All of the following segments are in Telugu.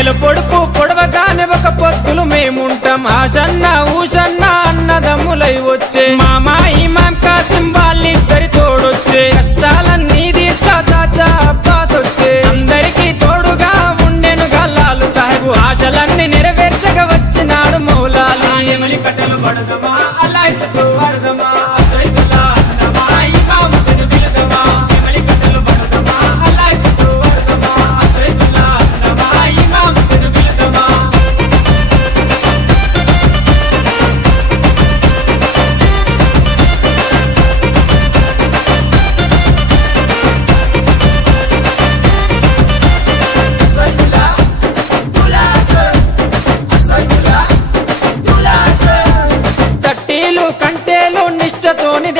నెల పొడుపు పొడవగానే ఒక పొత్తులు మేముంటాం ఆషన్న ఊషన్న అన్నదమ్ములై వచ్చే మామా ఇమాం కాసిం వాళ్ళిద్దరి తోడొచ్చే కష్టాలన్నీ తీర్చా చాచా అబ్బాస్ వచ్చే అందరికీ తోడుగా ఉండెను గల్లాలు సాహెబు ఆశలన్నీ నెరవేర్చగా వచ్చినాడు మౌలాలి ఎమలి కట్టలు పడదమా అల్లాయిసకు వాడదమా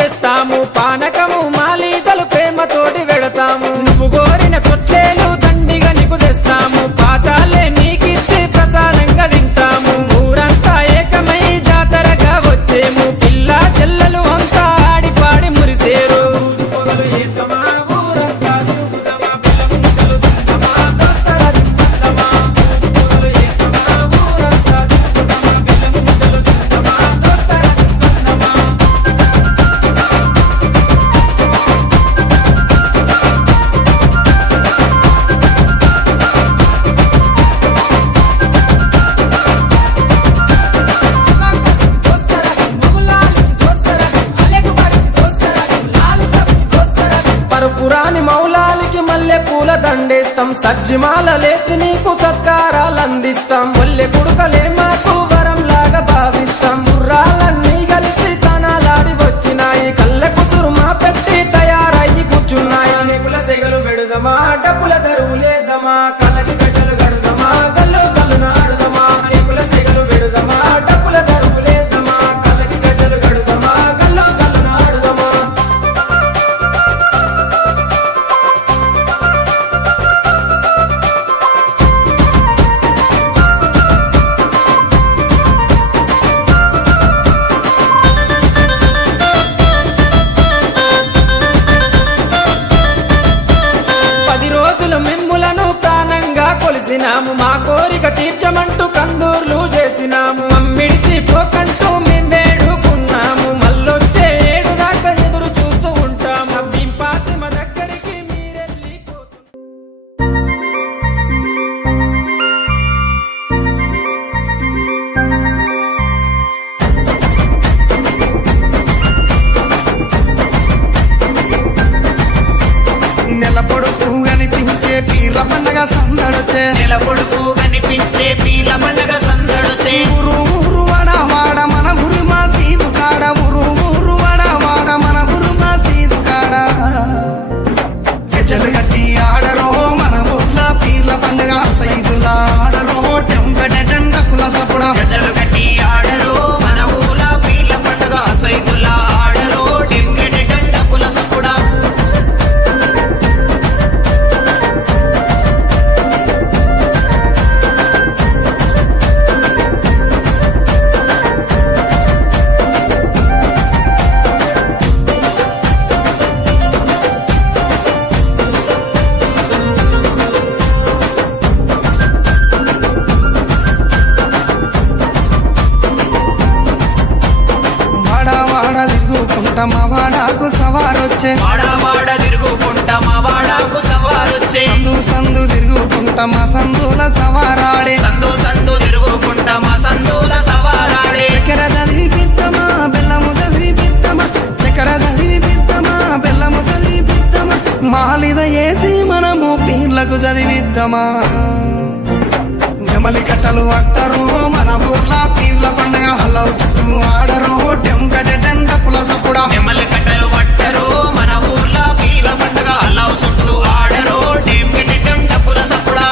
తెస్తాము పానకము మాలీతలు ప్రేమతోటి వెడతాము నువ్వు కోరిన తొట్లేలు దండిగా నీకు తెస్తాము పాతాలే నీకిచ్చి ప్రసాదంగా తింటాము ఊరంతా ఏకమై జాతరగా వచ్చేము పిల్ల చెల్లెలు అంతా ఆడిపాడి మురిసేరు పురాని మౌలాలికి మల్లె పూల దండేస్తాం సజ్జిమాల లేచి నీకు సత్కారాలు అందిస్తాం ఒల్లె కుడుకలే మాకు వరం లాగా భావిస్తాం గుర్రాలన్నీ కలిసి తనాలాడి వచ్చినాయి కళ్ళ కుసురు మా పెట్టి తయారయ్యి కూర్చున్నాయి నిపుల సెగలు వెడుదమా డబ్బుల దరువులేద్దామా కళ్ళకి గడ్డలు గడుదమా గల్లు కళ్ళు నాడుదమా నిపుల సెగలు వెడుదమా డబ్బుల దరువులేద్దామా కళ్ళకి గడ్డలు గడుదమా గల్లు కళ్ళు నాడుదమా మిమ్ములను ప్రాణంగా కొలిసినాము మా కోరిక తీర్చమంటూ కందూర్లు చేసినాము మమ్మిడిచి పోకంటూ మేము వేడుకున్నాము మళ్ళొచ్చే ఏడు దాకా ఎదురు చూస్తూ ఉంటాము మేము పాతిమ దగ్గరికి మీరెళ్ళిపోతాం నెలపొడుపు కనిపించే పీర్ల పండగ సందడొచ్చే నెలపొడుపు కనిపించే పీర్ల పండగ సందడొచ్చే ఊరు ఊరు వాడ వాడ మన ఊరు మా సీదు కాడ ఊరు ఊరు వాడ వాడ మన ఊరు మా సీదు కాడ గజలు గట్టి ఆడరో మన ఊర్ల పీర్ల పండగ సైదుల ఆడరో టెంపెటెండకుల సపుడ గజలు కట్టి ఆడరో మన ఊల పీర్ల పండగ సైదుల్లా ఆడరో డెంగెడెండకుల సపుడా మా వాడాకు సవారొచ్చే వాడ తిరుగుకుంటా మా వాడాకు సవారొచ్చే సందు సందు తిరుగుకుంటా మా సందుల సవారాడే సందు సందు తిరుగుకుంటా మా సందుల సవారాడే చక్కెర చదివి పిత్తమా బెల్లము చదివి పిత్తమా చక్కెర చదివి పిత్తమా బెల్లము చదివి పిత్తమా మాలిద ఏసి మనము పీర్లకు చదివిద్దామా నెమలి కట్టలు అట్టరు మన ఊర్ల పీర్ల పండగ హలవు చుట్టూ ఆడరు టెంకటెండకుల సపుడా నెమలి కట్టలు పట్టరు మన ఊర్ల పీర్ల పండగ అల్లావు చుట్టూ ఆడరు డెంగెడెండకుల సపుడా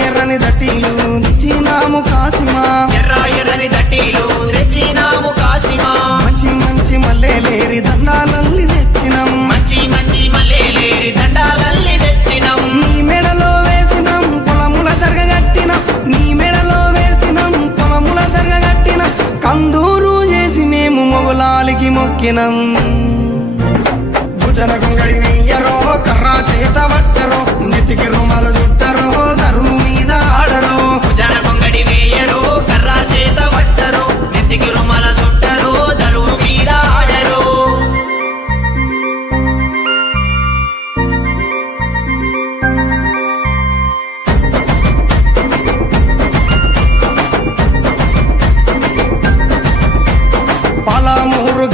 ఎర్రని దట్టీలు నిచ్చినాము కాసిమా ఎర్ర ఎర్రని మొక్కినం భుజన గొంగడి వెయ్యరో కర్రా చేత పట్టరో నెత్తికి రుమాలు చుట్టరో దరువు మీద ఆడరో భుజన కొంగడి వేయరు కర్రా సేత పట్టరు నెత్తికి రుమాల చుట్టరు దరువు మీద ఆడరు పాలమూరు